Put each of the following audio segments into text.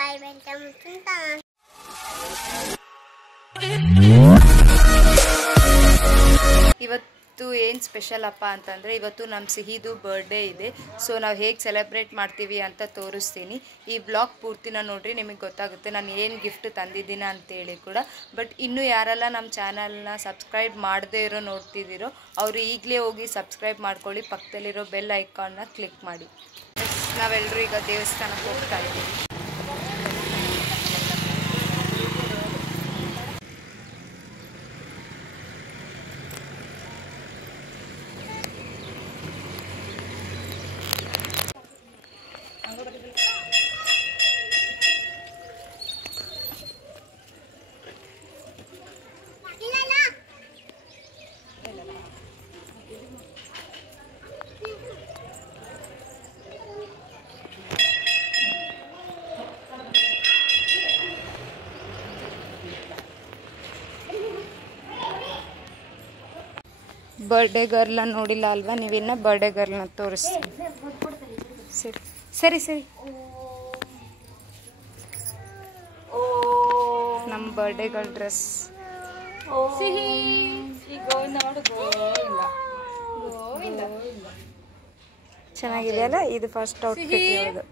ಬಾಯ್ welcome ಅಂತ ಇವತ್ತು ಏನು ಸ್ಪೆಷಲ್ ಅಪ್ಪ ಅಂತಂದರೆ ಇವತ್ತು ನಮ್ಮ ಸಿಹಿದು ಬರ್ಡೇ ಇದೆ. ಸೊ ನಾವು ಹೇಗೆ ಸೆಲೆಬ್ರೇಟ್ ಮಾಡ್ತೀವಿ ಅಂತ ತೋರಿಸ್ತೀನಿ. ಈ ಬ್ಲಾಗ್ ಪೂರ್ತಿನ ನೋಡ್ರಿ, ನಿಮಗೆ ಗೊತ್ತಾಗುತ್ತೆ ನಾನು ಏನು ಗಿಫ್ಟ್ ತಂದಿದ್ದೀನಿ ಅಂತೇಳಿ ಕೂಡ. ಬಟ್ ಇನ್ನೂ ಯಾರೆಲ್ಲ ನಮ್ಮ ಚಾನಲ್ನ ಸಬ್ಸ್ಕ್ರೈಬ್ ಮಾಡದೇ ಇರೋ ನೋಡ್ತಿದ್ದೀರೋ ಅವರು ಈಗಲೇ ಹೋಗಿ ಸಬ್ಸ್ಕ್ರೈಬ್ ಮಾಡ್ಕೊಳ್ಳಿ. ಪಕ್ಕದಲ್ಲಿರೋ ಬೆಲ್ ಐಕಾನ್ನ ಕ್ಲಿಕ್ ಮಾಡಿ. ನಾವೆಲ್ಲರೂ ಈಗ ದೇವಸ್ಥಾನಕ್ಕೆ ಹೋಗ್ತಾ ಇದ್ದೀವಿ. ಬರ್ಡೇ ಗರ್ಲ ನೋಡಿಲ್ಲ ಅಲ್ವಾ, ನೀವಿನ್ನ ಬರ್ಡೇ ಗರ್ಲ್ನ ತೋರಿಸ್ತೀನಿ. ಸರಿ ಸರಿ ನಮ್ಮ ಬರ್ಡೇ ಗರ್ಲ್ ಡ್ರೆಸ್ ಚೆನ್ನಾಗಿದೆ ಅಲ್ಲ. ಇದು ಫಸ್ಟ್ ಔಟ್ಫಿಟ್ ಇರೋದು.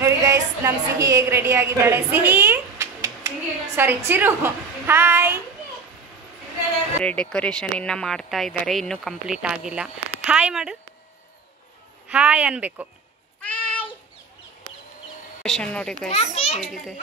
ನೋಡಿ ಗೈಸ್, ನಮ್ಮ ಸಿಹಿ ಹೇಗೆ ರೆಡಿ ಆಗಿದ್ದಾಳೆ. ಸಿಹಿ ಸಾರಿ ಚಿರು, ಹಾಯ್. ಡೆಕೋರೇಷನ್ ಇನ್ನು ಮಾಡ್ತಾ ಇದ್ದಾರೆ, ಇನ್ನೂ ಕಂಪ್ಲೀಟ್ ಆಗಿಲ್ಲ. ಹಾಯ್ ಮಾಡು, ಹಾಯ್ ಅನ್ಬೇಕು. ಡೆಕೋರೇಷನ್ ನೋಡಿ ಗೈಸ್ ಹೇಗಿದೆ.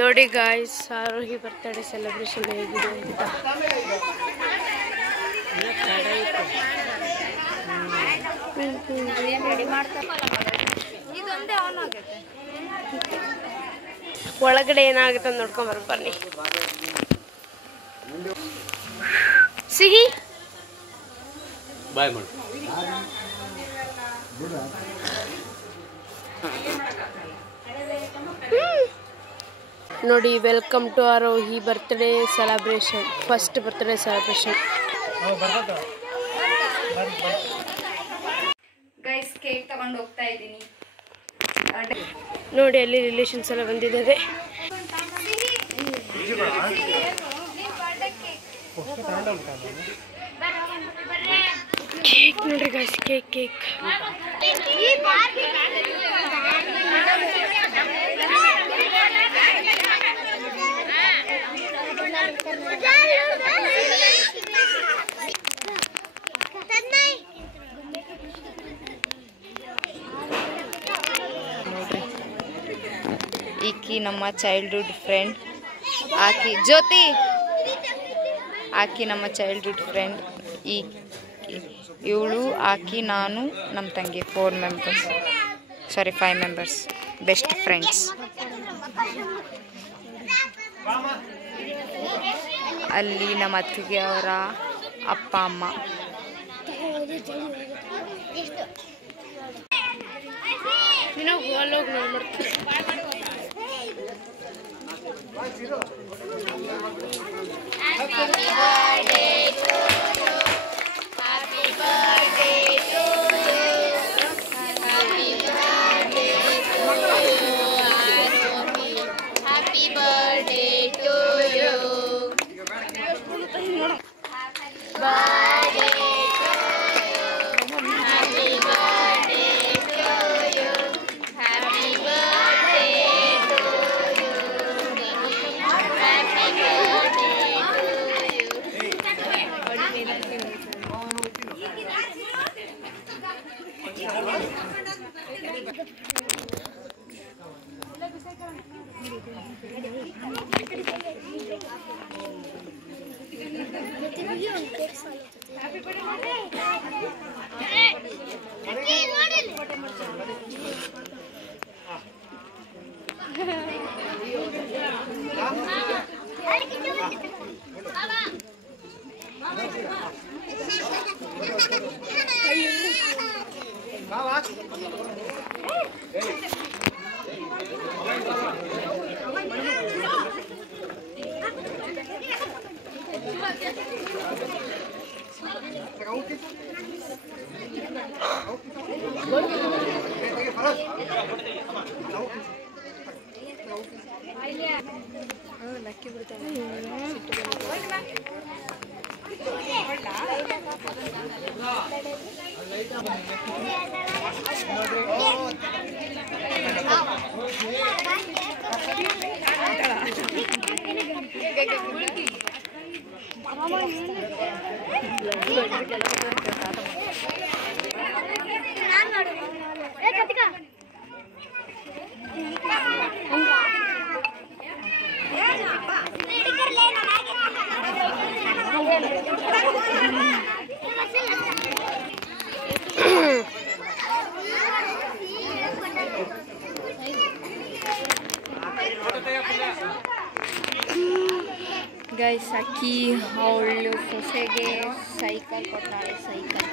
ನೋಡಿ ಗಾಯ್ಸ್, ಆರೋಹಿ ಬರ್ತಡೇ ಸೆಲೆಬ್ರೇಷನ್ ಹೇಗಿದೆ ಅಂತ. ಒಳಗಡೆ ಏನಾಗುತ್ತೆ ನೋಡ್ಕೊಂಬರ್ ಬನ್ನಿ. ಸಿಹಿ ಬಾಯ್ ಮಾಡಿ. ನೋಡಿ, welcome to Aarohi birthday celebration, first birthday celebration. Guys, cake ತಗೊಂಡು ಹೋಗ್ತಾ ಇದ್ದೀನಿ. ನೋಡಿ, ಅಲ್ಲಿ ರಿಲೇಷನ್ಸ್ ಎಲ್ಲ ಬಂದಿದ್ದಾರೆ. ಕೇಕ್ ನೋಡ್ರಿ ಗೈಸ್, ಕೇಕ್ ಈಕಿ ನಮ್ಮ ಚೈಲ್ಡ್ಹುಡ್ ಫ್ರೆಂಡ್, ಆಕಿ ಜ್ಯೋತಿ, ಆಕಿ ನಮ್ಮ ಚೈಲ್ಡ್ಹುಡ್ ಫ್ರೆಂಡ್. ಇವಳು, ಆಕಿ, ನಾನು, ನಮ್ಮ ತಂಗಿ 4 ಮೆಂಬರ್ಸ್, ಸಾರಿ 5 ಮೆಂಬರ್ಸ್, ಬೆಸ್ಟ್ ಫ್ರೆಂಡ್ಸ್. ಅಲ್ಲಿ ನಮ್ಮ ಅತ್ತಿಗೆ ಅವರ ಅಪ್ಪ ಅಮ್ಮ. ಗೈಸ್ ಅಕ್ಕಿ ಅವಳು ಸೊಸೆಗೆ ಸೈಕಲ್ ಕೊಟ್ಟಾಳೆ. ಸೈಕಲ್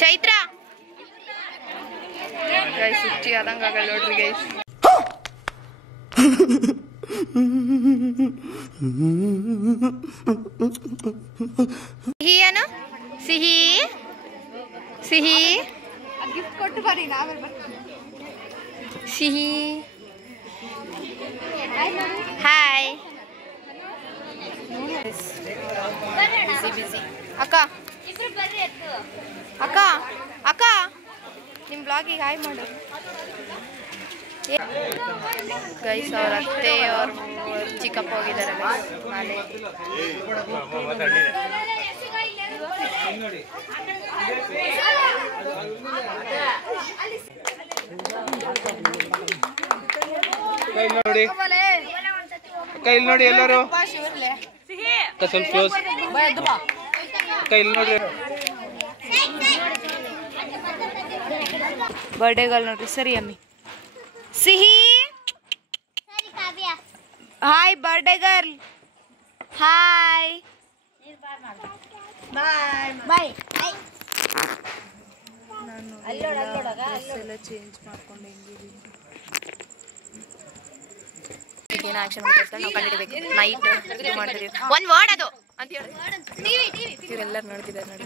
ಚೈತ್ರ ಗೈಸ್ ಹುಚ್ಚಿ ಆದಂಗ ಆಗಲ್ಲ ನೋಡ್ರಿ ಗೈಸ್. ಸಿಹಿ ಏನು ಸಿಹಿ ಸಿಹಿ ಗಿಫ್ಟ್ ಕೊಟ್ಟು ಬರೀ ನಾವೇ ಸಿಹಿ. ಹಾಯ್ ಬಿಸಿ ಬಿಸಿ ಅಕ್ಕ ಅಕ್ಕ ಅಕ್ಕ ನಿಮ್ಮ ಬ್ಲಾಗಿಗೆ ಹಾಯ್ ಮಾಡು ಗೈಸ್. ಅವ್ರ ಅತ್ತೆ ಅವ್ರ ಚಿಕ್ಕಪ್ಪ ಹೋಗಿದ್ದಾರೆ ನಾಳೆ. ಕೈಲಿ ನೋಡಿ ಎಲ್ಲರೂ ಸ್ವಲ್ಪ ಕ್ಲೋಸ್ ಕೈಲಿ ನೋಡ್ರಿ. ಬರ್ಡೇಗಳು ನೋಡ್ರಿ. ಸರಿ ಅಮ್ಮಿ ಸಿಹಿ hi birthday girl hi boy. ನಾನು ಎಲ್ಲ ಚೇಂಜ್ ಮಾಡ್ಕೊಂಡು ಹೆಂಗಿದ್ದೀನಿ ಏನು ಆಕ್ಷನ್ ನಾವು ಕಂಡಿಡ್ಬೇಕು. ನೈಟ್ ಮಾಡಿದ್ರಿ ಒಂದು ವರ್ಡ್ ಅದು ಅಂತ ಹೇಳಿ ಇವರೆಲ್ಲರೂ ನೋಡ್ತಿದ್ದಾರೆ ನೋಡಿ.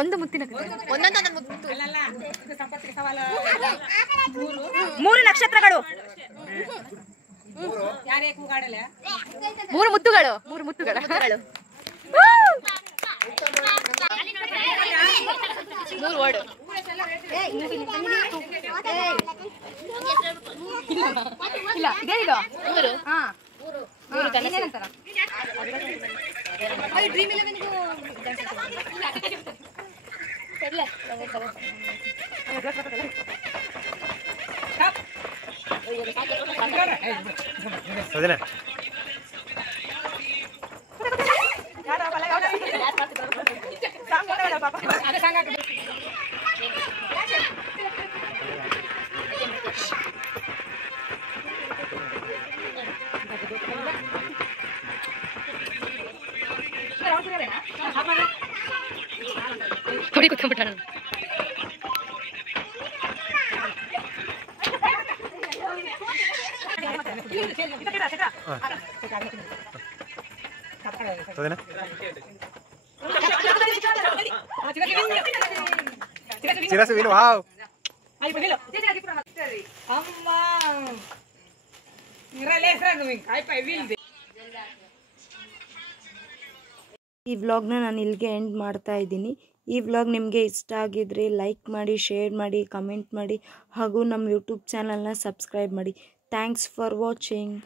ಒಂದು ಮುತ್ತಿನ ಒಂದೊಂದೊಂದು ಮುತ್ತು 3 ನಕ್ಷತ್ರಗಳು ಮೂರು ಮುತ್ತುಗಳು ಮೂರು ವರ್ಡ್ ಇಲ್ಲ ಇದೇನಿದು ಮೂರು ಹಾ ಮೂರು ಕನಸಂತರ ಡ್ರೀಮ್ 11 थोड़ी कुछ बिठाना Sira subin wow. Amma. Ngralesra numi kai pai will. ಈ ವ್ಲಾಗ್ನ ನಾನು ಇಲ್ಲಿಗೆ ಎಂಡ್ ಮಾಡ್ತಾ ಇದ್ದೀನಿ. ಈ ವ್ಲಾಗ್ ನಿಮಗೆ ಇಷ್ಟ ಆಗಿದ್ರೆ ಲೈಕ್ ಮಾಡಿ, ಶೇರ್ ಮಾಡಿ, ಕಮೆಂಟ್ ಮಾಡಿ ಹಾಗೂ ನಮ್ಮ ಯೂಟ್ಯೂಬ್ ಚಾನಲ್ನ ಸಬ್ಸ್ಕ್ರೈಬ್ ಮಾಡಿ. Thanks for watching.